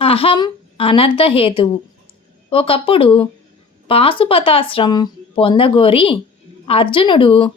అహం అనర్థహేతువు ఒకప్పుడు పాశుపతాశ్రం పొందగోరి అర్జునుడు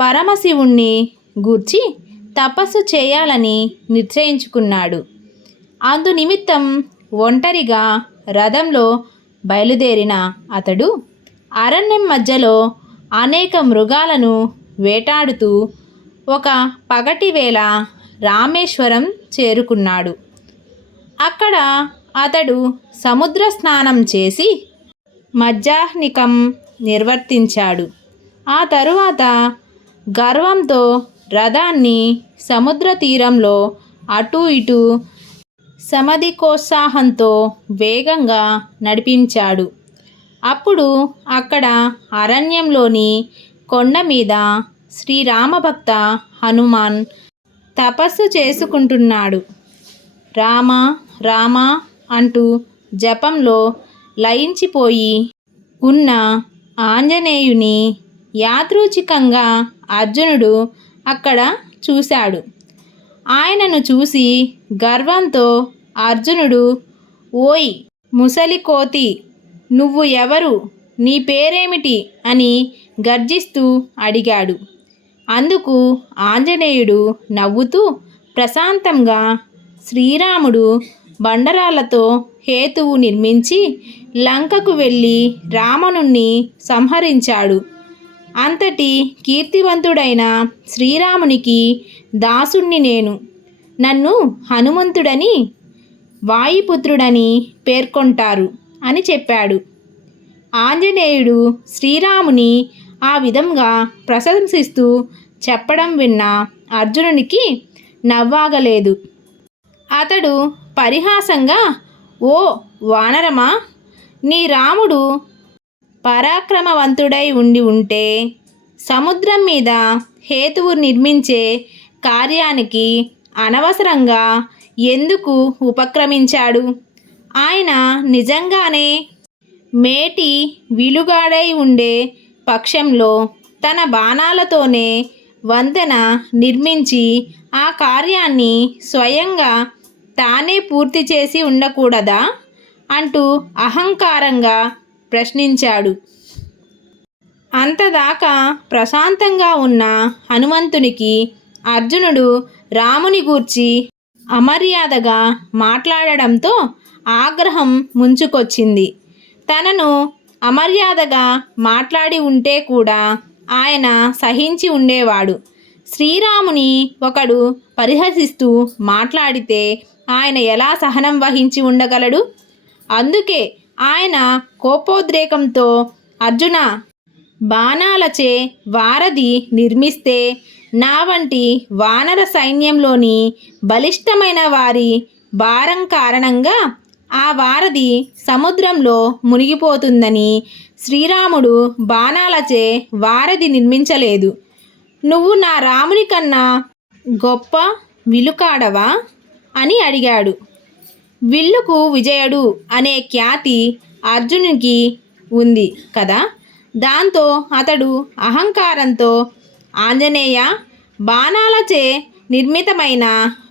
పరమశివుణ్ణి గూర్చి తపస్సు చేయాలని నిశ్చయించుకున్నాడు. అందు నిమిత్తం ఒంటరిగా రథంలో బయలుదేరిన అతడు అరణ్యం మధ్యలో అనేక మృగాలను వేటాడుతూ ఒక పగటివేళ రామేశ్వరం చేరుకున్నాడు. అక్కడ అతడు సముద్ర స్నానం చేసి మధ్యాహ్నికం నిర్వర్తించాడు. ఆ తరువాత గర్వంతో రథాన్ని సముద్ర తీరంలో అటు ఇటు సమధికోత్సాహంతో వేగంగా నడిపించాడు. అప్పుడు అక్కడ అరణ్యంలోని కొండ మీద శ్రీరామభక్త హనుమాన్ తపస్సు చేసుకుంటున్నాడు. రామ రామ అంటూ జపంలో లయించిపోయి ఉన్న ఆంజనేయుని యాదృచ్ఛికంగా అర్జునుడు అక్కడ చూశాడు. ఆయనను చూసి గర్వంతో అర్జునుడు ఓయ్ ముసలి కోతి నువ్వు ఎవరు? నీ పేరేమిటి? అని గర్జిస్తూ అడిగాడు. అందుకు ఆంజనేయుడు నవ్వుతూ ప్రశాంతంగా శ్రీరాముడు బండరాలతో హేతువు నిర్మించి లంకకు వెళ్ళి రావణుణ్ణి సంహరించాడు. అంతటి కీర్తివంతుడైన శ్రీరామునికి దాసుణ్ణి నేను. నన్ను హనుమంతుడని వాయుపుత్రుడని పేర్కొంటారు అని చెప్పాడు. ఆంజనేయుడు శ్రీరాముని ఆ విధంగా ప్రశంసిస్తూ చెప్పడం విన్న అర్జునునికి నవ్వాగలేదు. అతడు పరిహాసంగా ఓ వానరమా నీ రాముడు పరాక్రమవంతుడై ఉండి ఉంటే సముద్రం మీద హేతువు నిర్మించే కార్యానికి అనవసరంగా ఎందుకు ఉపక్రమించాడు? ఆయన నిజంగానే మేటి విలుగాడై ఉండే పక్షంలో తన బాణాలతోనే వంతెన నిర్మించి ఆ కార్యాన్ని స్వయంగా తానే పూర్తి చేసి ఉండకూడదా? అంటూ అహంకారంగా ప్రశ్నించాడు. అంతదాకా ప్రశాంతంగా ఉన్న హనుమంతునికి అర్జునుడు రాముని గూర్చి అమర్యాదగా మాట్లాడడంతో ఆగ్రహం ముంచుకొచ్చింది. తనను అమర్యాదగా మాట్లాడి ఉంటే కూడా ఆయన సహించి ఉండేవాడు. శ్రీరాముని ఒకడు పరిహసిస్తూ మాట్లాడితే ఆయన ఎలా సహనం వహించి ఉండగలడు? అందుకే ఆయన కోపోద్రేకంతో అర్జున బాణాలచే వారధి నిర్మిస్తే నా వంటి వానర సైన్యంలోని బలిష్టమైన వారి భారం కారణంగా ఆ వారధి సముద్రంలో మునిగిపోతుందని శ్రీరాముడు బాణాలచే వారధి నిర్మించలేదు. నువ్వు నా రాముని కన్నా గొప్ప విలుకాడవా? అని అడిగాడు. విల్లుకు విజయుడు అనే ఖ్యాతి అర్జునునికి ఉంది కదా? దాంతో అతడు అహంకారంతో ఆంజనేయ బాణాలచే నిర్మితమైన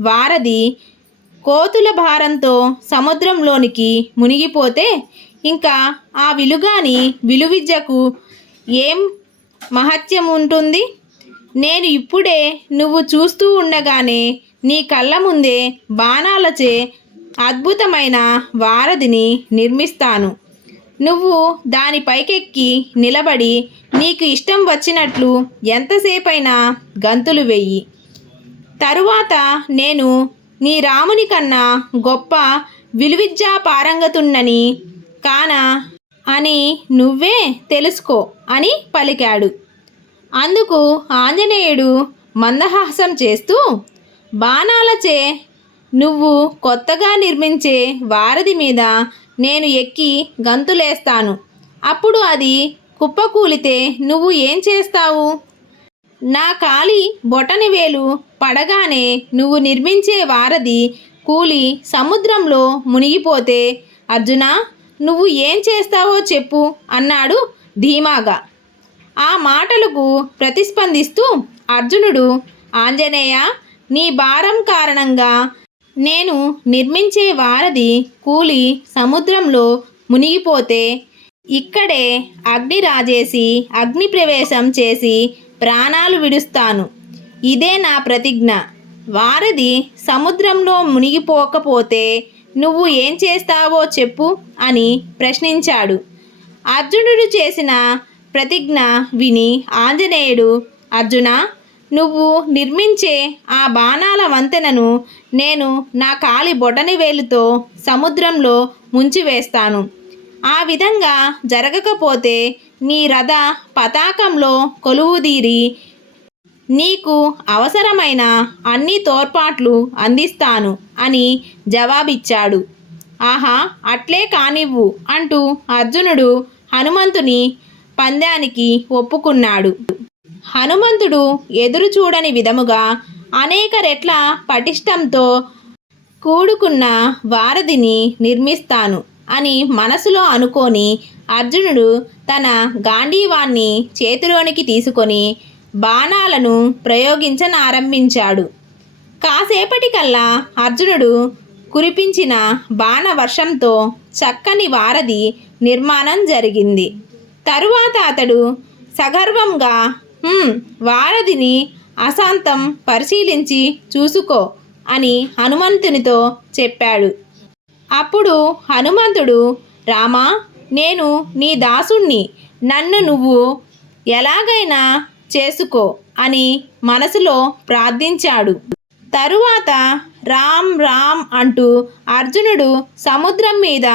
వారధి కోతుల భారంతో సముద్రంలోనికి మునిగిపోతే ఇంకా ఆ విలుగాని విలువిద్యకు ఏం మహత్యం ఉంటుంది నేను ఇప్పుడే నువ్వు చూస్తూ ఉండగానే నీ కళ్ళ ముందే బాణాలచే అద్భుతమైన వారధిని నిర్మిస్తాను. నువ్వు దాని పైకెక్కి నిలబడి నీకు ఇష్టం వచ్చినట్లు ఎంతసేపైనా గంతులు వెయ్యి తరువాత నేను నీ రాముని కన్నా గొప్ప విలువిద్యా పారంగతున్నని కానా అని నువ్వే తెలుసుకో అని పలికాడు. అందుకు ఆంజనేయుడు మందహాసం చేస్తూ బాణాలచే నువ్వు కొత్తగా నిర్మించే వారధి మీద నేను ఎక్కి గంతులేస్తాను. అప్పుడు అది కుప్పకూలితే నువ్వు ఏం చేస్తావు? నా కాలి బొటని వేలు పడగానే నువ్వు నిర్మించే వారధి కూలి సముద్రంలో మునిగిపోతే అర్జున నువ్వు ఏం చేస్తావో చెప్పు అన్నాడు ధీమాగా. ఆ మాటలకు ప్రతిస్పందిస్తూ అర్జునుడు ఆంజనేయ నీ భారం కారణంగా నేను నిర్మించే వారధి కూలి సముద్రంలో మునిగిపోతే ఇక్కడే అగ్ని రాజేసి అగ్ని ప్రవేశం చేసి ప్రాణాలు విడుస్తాను. ఇదే నా ప్రతిజ్ఞ. వారధి సముద్రంలో మునిగిపోకపోతే నువ్వు ఏం చేస్తావో చెప్పు అని ప్రశ్నించాడు. అర్జునుడు చేసిన ప్రతిజ్ఞ విని ఆంజనేయుడు అర్జున నువ్వు నిర్మించే ఆ బాణాల వంతెనను నేను నా కాలి బొటని వేలుతో సముద్రంలో ముంచివేస్తాను ఆ విధంగా జరగకపోతే నీ రథ పతాకంలో కొలువుదీరి నీకు అవసరమైన అన్ని తోడ్పాట్లు అందిస్తాను అని జవాబిచ్చాడు. ఆహా అట్లే కానివ్వు అంటూ అర్జునుడు హనుమంతుని పందానికి ఒప్పుకున్నాడు. హనుమంతుడు ఎదురు చూడని విధముగా అనేక రెట్ల పటిష్టంతో కూడుకున్న వారధిని నిర్మిస్తాను అని మనసులో అనుకొని అర్జునుడు తన గాంధీవాన్ని చేతిలోనికి తీసుకొని బాణాలను ప్రయోగించనారంభించాడు. కాసేపటికల్లా అర్జునుడు కురిపించిన బాణ వర్షంతో చక్కని వారధి నిర్మాణం జరిగింది. తరువాత అతడు సగర్వంగా వారధిని అశాంతం పరిశీలించి చూసుకో అని హనుమంతునితో చెప్పాడు. అప్పుడు హనుమంతుడు రామా నేను నీ దాసుణ్ణి నన్ను నువ్వు ఎలాగైనా చేసుకో అని మనసులో ప్రార్థించాడు. తరువాత రామ్ రామ్ అంటూ అర్జునుడు సముద్రం మీద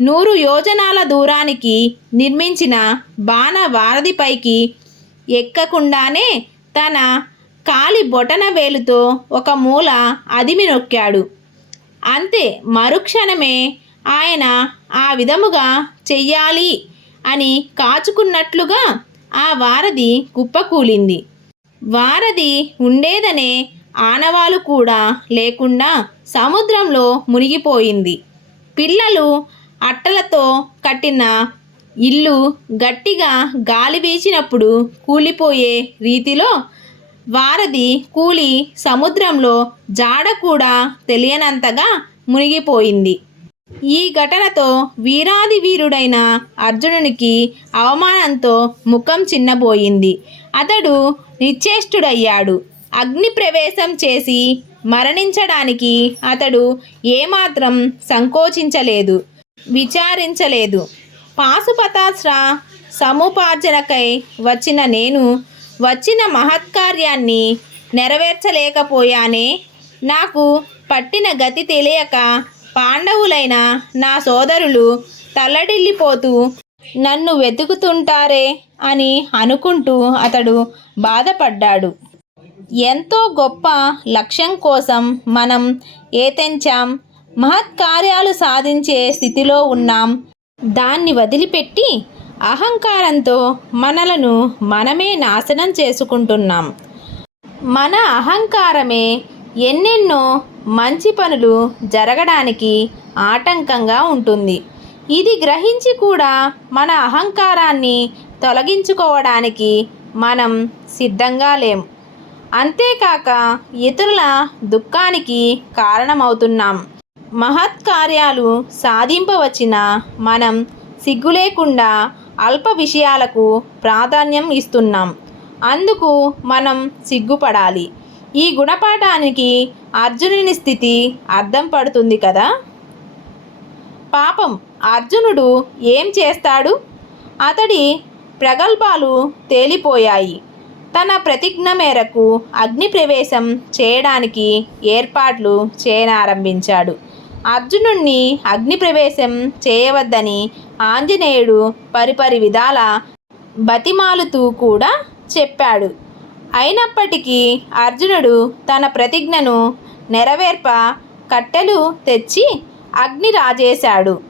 నూరు యోజనాల దూరానికి నిర్మించిన బాణ వారధిపైకి ఎక్కకుండానే తన కాలి బొటన వేలుతో ఒక మూల అదిమి నొక్కాడు. అంతే మరుక్షణమే ఆయన ఆ విధముగా చెయ్యాలి అని కాచుకున్నట్లుగా ఆ వారధి కుప్పకూలింది. వారధి ఉండేదనే ఆనవాలు కూడా లేకుండా సముద్రంలో మునిగిపోయింది. పిల్లలు అట్టలతో కట్టిన ఇల్లు గట్టిగా గాలి వీచినప్పుడు కూలిపోయే రీతిలో వారధి కూలి సముద్రంలో జాడ కూడా తెలియనంతగా మునిగిపోయింది. ఈ ఘటనతో వీరాది వీరుడైన అర్జునునికి అవమానంతో ముఖం చిన్నబోయింది. అతడు నిశ్చేష్టుడయ్యాడు. అగ్ని ప్రవేశం చేసి మరణించడానికి అతడు ఏమాత్రం సంకోచించలేదు విచారించలేదు. పాశుపతాశ్ర సముపార్జనకై వచ్చిన నేను వచ్చిన మహత్కార్యాన్ని నెరవేర్చలేకపోయానే. నాకు పట్టిన గతి తెలియక పాండవులైన నా సోదరులు తల్లడిల్లిపోతూ నన్ను వెతుకుతుంటారే? అని అనుకుంటూ అతడు బాధపడ్డాడు. ఎంతో గొప్ప లక్ష్యం కోసం మనం ఏతెంచాం. మహత్కార్యాలు సాధించే స్థితిలో ఉన్నాం. దాన్ని వదిలిపెట్టి అహంకారంతో మనలను మనమే నాశనం చేసుకుంటున్నాం. మన అహంకారమే ఎన్నెన్నో మంచి పనులు జరగడానికి ఆటంకంగా ఉంటుంది. ఇది గ్రహించి కూడా మన అహంకారాన్ని తొలగించుకోవడానికి మనం సిద్ధంగా లేం. అంతేకాక ఇతరుల దుఃఖానికి కారణమవుతున్నాం. మహత్కార్యాలు సాధింపవచ్చిన మనం సిగ్గు లేకుండా అల్ప విషయాలకు ప్రాధాన్యం ఇస్తున్నాం. అందుకు మనం సిగ్గుపడాలి. ఈ గుణపాఠానికి అర్జునుని స్థితి అర్థం పడుతుంది కదా? పాపం అర్జునుడు ఏం చేస్తాడు? అతడి ప్రగల్భాలు తేలిపోయాయి. తన ప్రతిజ్ఞ మేరకు అగ్నిప్రవేశం చేయడానికి ఏర్పాట్లు చేయనారంభించాడు. అర్జునుణ్ణి అగ్ని ప్రవేశం చేయవద్దని ఆంజనేయుడు పరిపరి విధాల బతిమాలుతూ కూడా చెప్పాడు. అయినప్పటికీ అర్జునుడు తన ప్రతిజ్ఞను నెరవేర్ప కట్టెలు తెచ్చి అగ్ని రాజేశాడు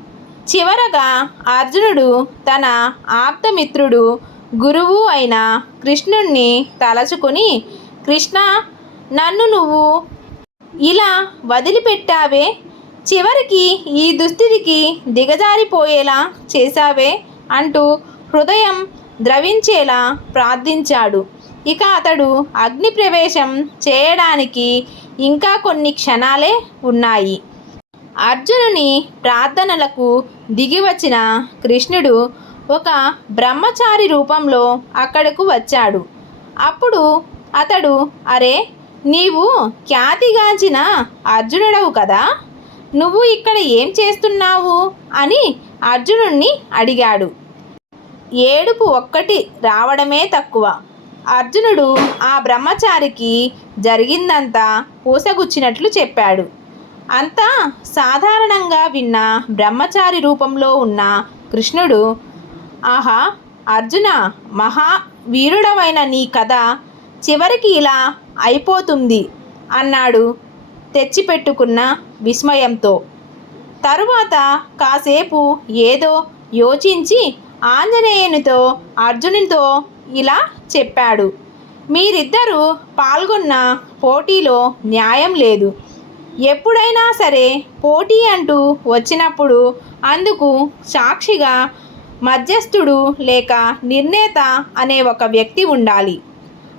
చివరగా అర్జునుడు తన ఆప్తమిత్రుడు గురువు అయిన కృష్ణుణ్ణి తలచుకుని కృష్ణ నన్ను నువ్వు ఇలా వదిలిపెట్టావే? చివరికి ఈ దుస్థితికి దిగజారిపోయేలా చేశావే అంటూ హృదయం ద్రవించేలా ప్రార్థించాడు. ఇక అతడు అగ్ని ప్రవేశం చేయడానికి ఇంకా కొన్ని క్షణాలే ఉన్నాయి. అర్జునుని ప్రార్థనలకు దిగివచ్చిన కృష్ణుడు ఒక బ్రహ్మచారి రూపంలో అక్కడకు వచ్చాడు. అప్పుడు అతడు అరే నీవు ఖ్యాతిగాంచిన అర్జునుడవు కదా? నువ్వు ఇక్కడ ఏం చేస్తున్నావు? అని అర్జునుణ్ణి అడిగాడు. ఏడుపు ఒక్కటి రావడమే తక్కువ. అర్జునుడు ఆ బ్రహ్మచారికి జరిగిందంతా పూసగుచ్చినట్లు చెప్పాడు. అంతా సాధారణంగా విన్న బ్రహ్మచారి రూపంలో ఉన్న కృష్ణుడు ఆహా అర్జున మహావీరుడవైన నీ కథ చివరికి ఇలా అయిపోతుంది అన్నాడు. తెచ్చిపెట్టుకున్న విస్మయంతో. తరువాత కాసేపు ఏదో యోచించి ఆంజనేయునితో అర్జునునితో ఇలా చెప్పాడు. మీరిద్దరూ పాల్గొన్న పోటీలో న్యాయం లేదు. ఎప్పుడైనా సరే పోటీ అంటూ వచ్చినప్పుడు అందుకు సాక్షిగా మధ్యస్థుడు లేక నిర్ణేత అనే ఒక వ్యక్తి ఉండాలి.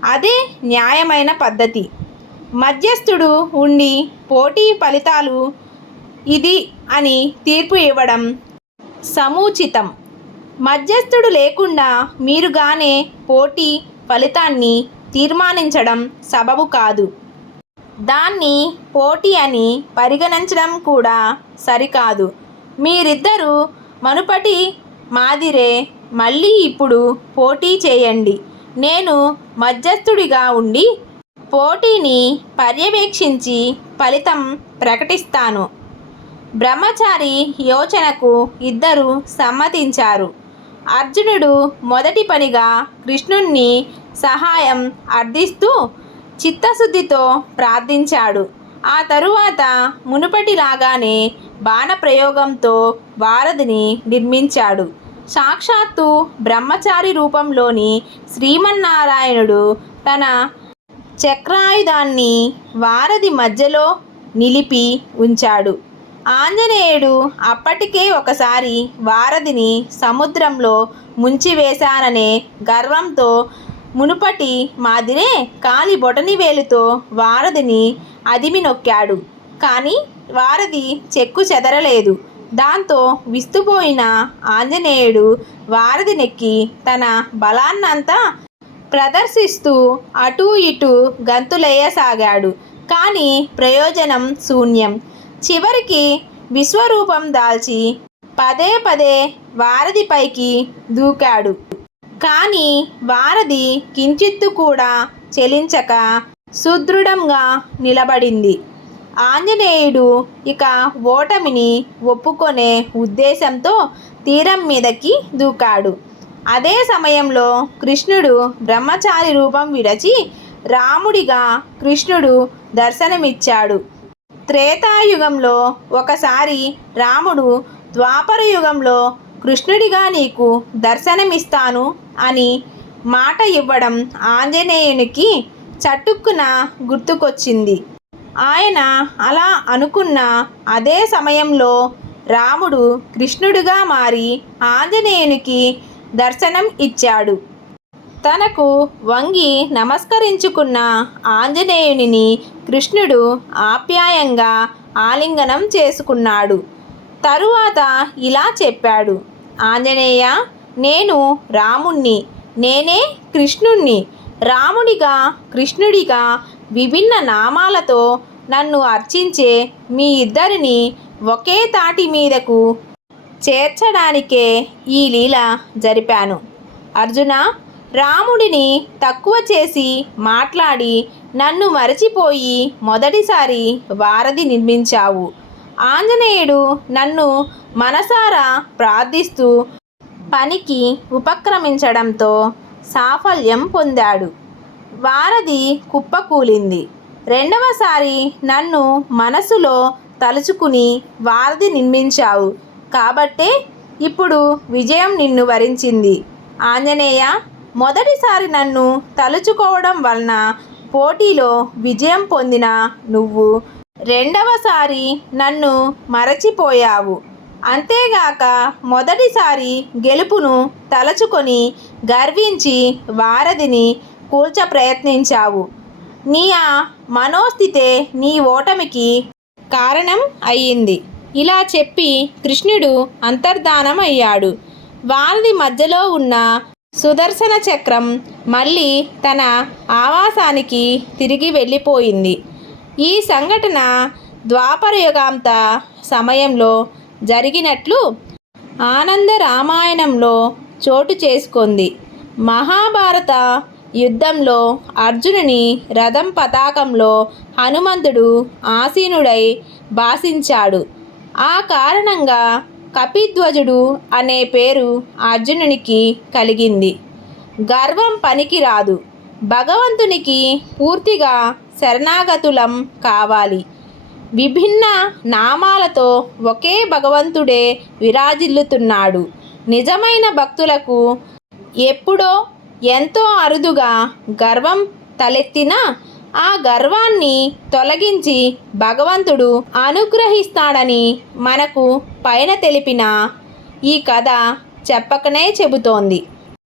అదే న్యాయమైన పద్ధతి. మధ్యస్థుడు ఉండి పోటీ ఫలితాలు ఇది అని తీర్పు ఇవ్వడం సముచితం. మధ్యస్థుడు లేకుండా మీరుగానే పోటీ ఫలితాన్ని తీర్మానించడం సబబు కాదు. దాన్ని పోటీ అని పరిగణించడం కూడా సరికాదు. మీరిద్దరూ మనుపటి మాదిరే మళ్ళీ ఇప్పుడు పోటీ చేయండి. నేను మధ్యస్థుడిగా ఉండి పోటీని పర్యవేక్షించి ఫలితం ప్రకటిస్తాను. బ్రహ్మచారి యోచనకు ఇద్దరు సమ్మతించారు. అర్జునుడు మొదటి పనిగా కృష్ణుణ్ణి సహాయం అర్థిస్తూ చిత్తశుద్ధితో ప్రార్థించాడు. ఆ తరువాత మునుపటిలాగానే బాణప్రయోగంతో వారధిని నిర్మించాడు. సాక్షాత్తు బ్రహ్మచారి రూపంలోని శ్రీమన్నారాయణుడు తన చక్రాయుధాన్ని వారధి మధ్యలో నిలిపి ఉంచాడు. ఆంజనేయుడు అప్పటికే ఒకసారి వారధిని సముద్రంలో ముంచివేశాననే గర్వంతో మునుపటి మాదిరే కాలి బొటని వేలుతో వారధిని అదిమి నొక్కాడు. కానీ వారధి చెక్కు చెదరలేదు. దాంతో విస్తుపోయిన ఆంజనేయుడు వారధి నెక్కి తన బలాన్నంతా ప్రదర్శిస్తూ అటూ ఇటూ గంతులేయసాగాడు కానీ ప్రయోజనం శూన్యం. చివరికి విశ్వరూపం దాల్చి పదే పదే వారధిపైకి దూకాడు. కానీ వారధి కించిత్తు కూడా చెలించక సుదృఢంగా నిలబడింది. ఆంజనేయుడు ఇక ఓటమిని ఒప్పుకొనే ఉద్దేశంతో తీరం మీదకి దూకాడు. అదే సమయంలో కృష్ణుడు బ్రహ్మచారి రూపం విడచి రాముడిగా కృష్ణుడు దర్శనమిచ్చాడు. త్రేతాయుగంలో ఒకసారి రాముడు ద్వాపర యుగంలో కృష్ణుడిగా నీకు దర్శనమిస్తాను అని మాట ఇవ్వడం ఆంజనేయునికి చటుక్కున గుర్తుకొచ్చింది. ఆయన అలా అనుకున్న అదే సమయంలో రాముడు కృష్ణుడిగా మారి ఆంజనేయునికి దర్శనం ఇచ్చాడు. తనకు వంగి నమస్కరించుకున్న ఆంజనేయునిని కృష్ణుడు ఆప్యాయంగా ఆలింగనం చేసుకున్నాడు. తరువాత ఇలా చెప్పాడు. ఆంజనేయ నేను రాముణ్ణి నేనే కృష్ణుణ్ణి. రాముడిగా కృష్ణుడిగా విభిన్న నామాలతో నన్ను అర్చించే మీ ఇద్దరిని ఒకే తాటి మీదకు చేర్చడానికే ఈ లీల జరిపాను. అర్జున రాముడిని తక్కువ చేసి మాట్లాడి నన్ను మరచిపోయి మొదటిసారి వారధి నిర్మించావు. ఆంజనేయుడు నన్ను మనసారా ప్రార్థిస్తూ పనికి ఉపక్రమించడంతో సాఫల్యం పొందాడు. వారధి కుప్పకూలింది రెండవసారి నన్ను మనసులో తలుచుకుని వారధి నిర్మించావు. కాబట్టే ఇప్పుడు విజయం నిన్ను వరించింది. ఆంజనేయ మొదటిసారి నన్ను తలుచుకోవడం వలన పోటీలో విజయం పొందిన నువ్వు రెండవసారి నన్ను మరచిపోయావు. అంతేగాక మొదటిసారి గెలుపును తలచుకొని గర్వించి వారధిని కూల్చ ప్రయత్నించావు. నీ ఆ మనోస్థితే నీ ఓటమికి కారణం అయ్యింది. ఇలా చెప్పి కృష్ణుడు అంతర్ధానం అయ్యాడు వారిది మధ్యలో ఉన్న సుదర్శన చక్రం మళ్ళీ తన ఆవాసానికి తిరిగి వెళ్ళిపోయింది. ఈ సంఘటన ద్వాపరయుగాంత సమయంలో జరిగినట్లు ఆనంద రామాయణంలో చోటు చేసుకుంది. మహాభారత యుద్ధంలో అర్జునుని రథం పతాకంలో హనుమంతుడు ఆసీనుడై భాషించాడు. ఆ కారణంగా కపిధ్వజుడు అనే పేరు అర్జునునికి కలిగింది. గర్వం పనికిరాదు. భగవంతునికి పూర్తిగా శరణాగతులం కావాలి. విభిన్న నామాలతో ఒకే భగవంతుడే విరాజిల్లుతున్నాడు. నిజమైన భక్తులకు ఎప్పుడో ఎంతో అరుదుగా గర్వం తలెత్తినా ఆ గర్వాన్ని తొలగించి భగవంతుడు అనుగ్రహిస్తాడని మనకు పైన తెలిపిన ఈ కథ చెప్పకనే చెబుతోంది.